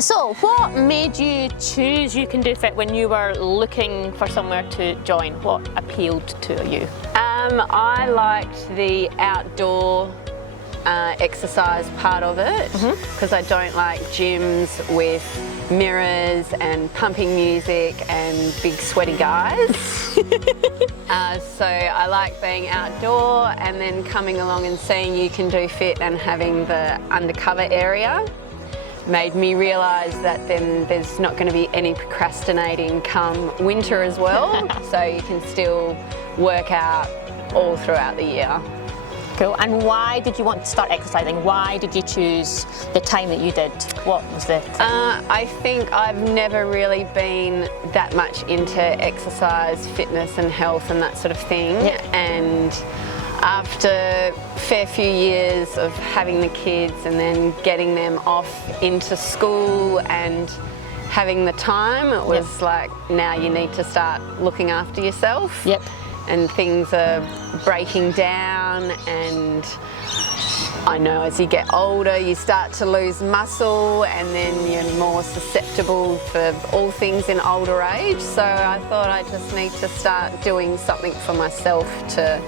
So, what made you choose You Can Do Fit when you were looking for somewhere to join? What appealed to you? I liked the outdoor exercise part of it because I don't like gyms with mirrors and pumping music and big sweaty guys. So I like being outdoor, and then coming along and seeing You Can Do Fit and having the undercover area made me realise that then there's not going to be any procrastinating come winter as well, so you can still work out all throughout the year. Cool. And why did you want to start exercising? Why did you choose the time that you did? What was the time? I think I've never really been that much into exercise, fitness and health and that sort of thing. Yeah. And after a fair few years of having the kids and then getting them off into school and having the time, it was like, now you need to start looking after yourself. Yep. And things are breaking down, and I know as you get older you start to lose muscle, and then you're more susceptible for all things in older age. So I thought I just need to start doing something for myself to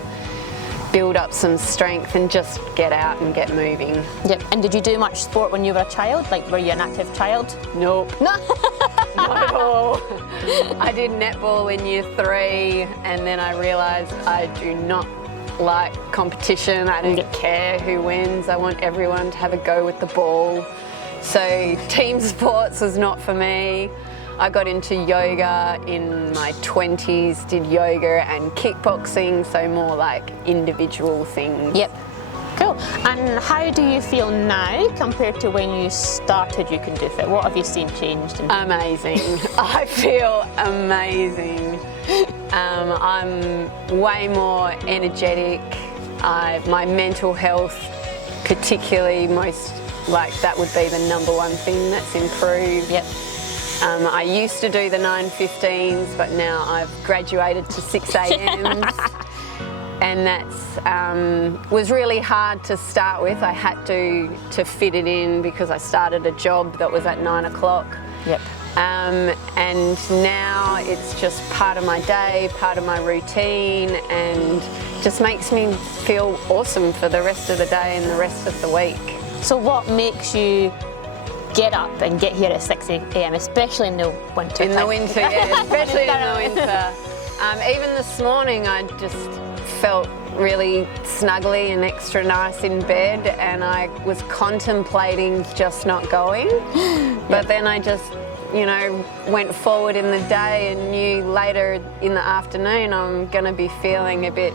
build up some strength and just get out and get moving. Yep. And did you do much sport when you were a child? Like, were you an active child? Nope. No. Not at all. I did netball in year 3, and then I realised I do not like competition. I don't care who wins. I want everyone to have a go with the ball. So team sports was not for me. I got into yoga in my 20s, did yoga and kickboxing, so more like individual things. Yep. Cool. And how do you feel now compared to when you started You Can Do Fit? What have you seen changed? Amazing. I feel amazing. I'm way more energetic. My mental health, particularly, that would be the #1 thing that's improved. Yep. I used to do the 9:15s, but now I've graduated to 6 a.m. And that's was really hard to start with. I had to fit it in because I started a job that was at 9 o'clock. Yep. And now it's just part of my day, part of my routine, and just makes me feel awesome for the rest of the day and the rest of the week. So what makes you get up and get here at 6 a.m, especially in the winter? In the winter, yeah, especially in the winter. Even this morning I just felt really snuggly and extra nice in bed, and I was contemplating just not going, but then I just, went forward in the day and knew later in the afternoon I'm going to be feeling a bit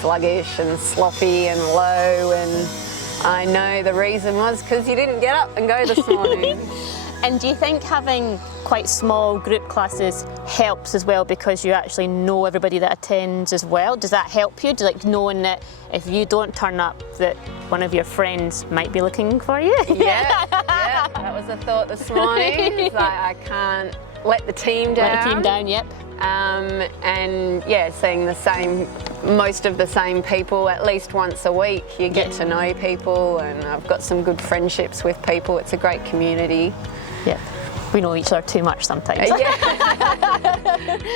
sluggish and sloppy and low, and I know the reason was because you didn't get up and go this morning. And do you think having quite small group classes helps as well, because you actually know everybody that attends as well? Does that help you? Knowing that if you don't turn up, that one of your friends might be looking for you? Yeah, that was a thought this morning. It's like, I can't let the team down. Let the team down, yep. And yeah, seeing most of the same people at least once a week, you get to know people, and I've got some good friendships with people. It's a great community. Yeah, we know each other too much sometimes. Yeah.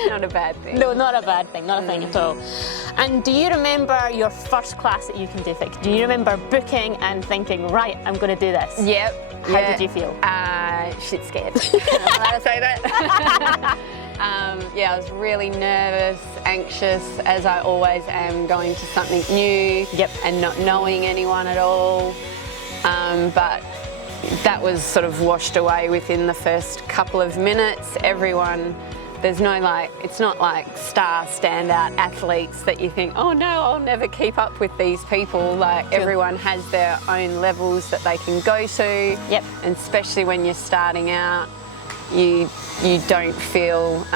Not a bad thing. No, not a bad thing, not a thing at all. And do you remember your first class that You Can Do Fit? Do you remember booking and thinking, right, I'm going to do this? Yep. How did you feel? Shit scared. I'm allowed to say that. Yeah, I was really nervous, anxious, as I always am, going to something new. Yep. And not knowing anyone at all. But that was sort of washed away within the first couple of minutes. Everyone, there's no it's not like star standout athletes that you think, oh no, I'll never keep up with these people. Everyone has their own levels that they can go to. Yep. And especially when you're starting out, you don't feel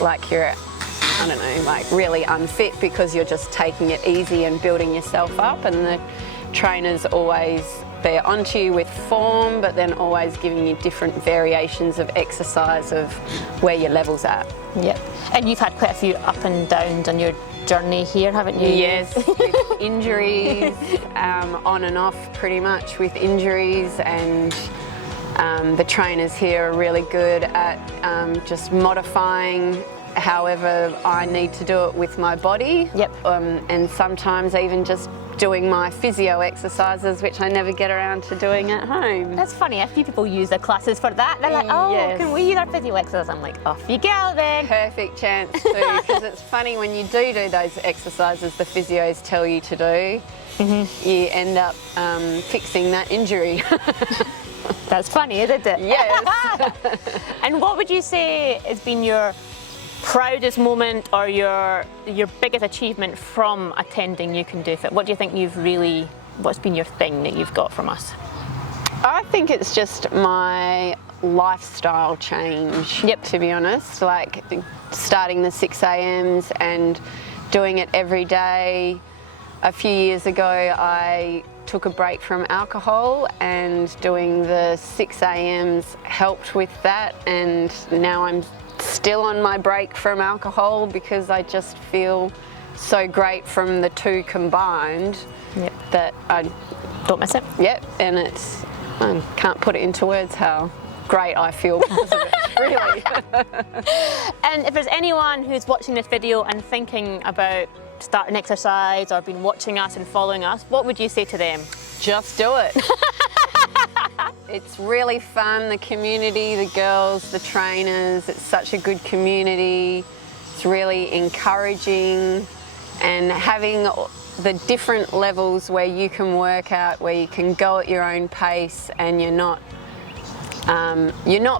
like you're, I don't know, really unfit, because you're just taking it easy and building yourself up, and the trainers always, they're onto you with form, but then always giving you different variations of exercise of where your level's at. Yep. And you've had quite a few up and downs on your journey here, haven't you? Yes, with injuries, on and off pretty much with injuries, and The trainers here are really good at just modifying however I need to do it with my body. Yep. And sometimes even just doing my physio exercises, which I never get around to doing at home. That's funny, a few people use their classes for that. They're like, oh, Yes. can we use our physio exercise? I'm like, off you go then. Perfect chance to, because it's funny when you do those exercises the physios tell you to do, you end up fixing that injury. That's funny, isn't it? Yes. And what would you say has been your proudest moment or your biggest achievement from attending You Can Do Fit? What do you think what's been your thing that you've got from us? I think it's just my lifestyle change, to be honest. Like starting the 6 a.m.s and doing it every day. A few years ago, I took a break from alcohol, and doing the 6 a.m.s helped with that, and now I'm still on my break from alcohol because I just feel so great from the two combined that I don't miss it. And I can't put it into words how great I feel because of it, really. And if there's anyone who's watching this video and thinking about starting exercise or been watching us and following us, what would you say to them? Just do it. It's really fun, the community, the girls, the trainers, it's such a good community. It's really encouraging, and having the different levels where you can work out, where you can go at your own pace and you're not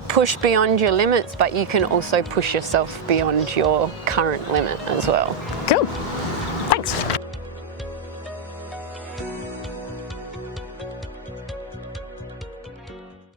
pushed beyond your limits, but you can also push yourself beyond your current limit as well. Cool.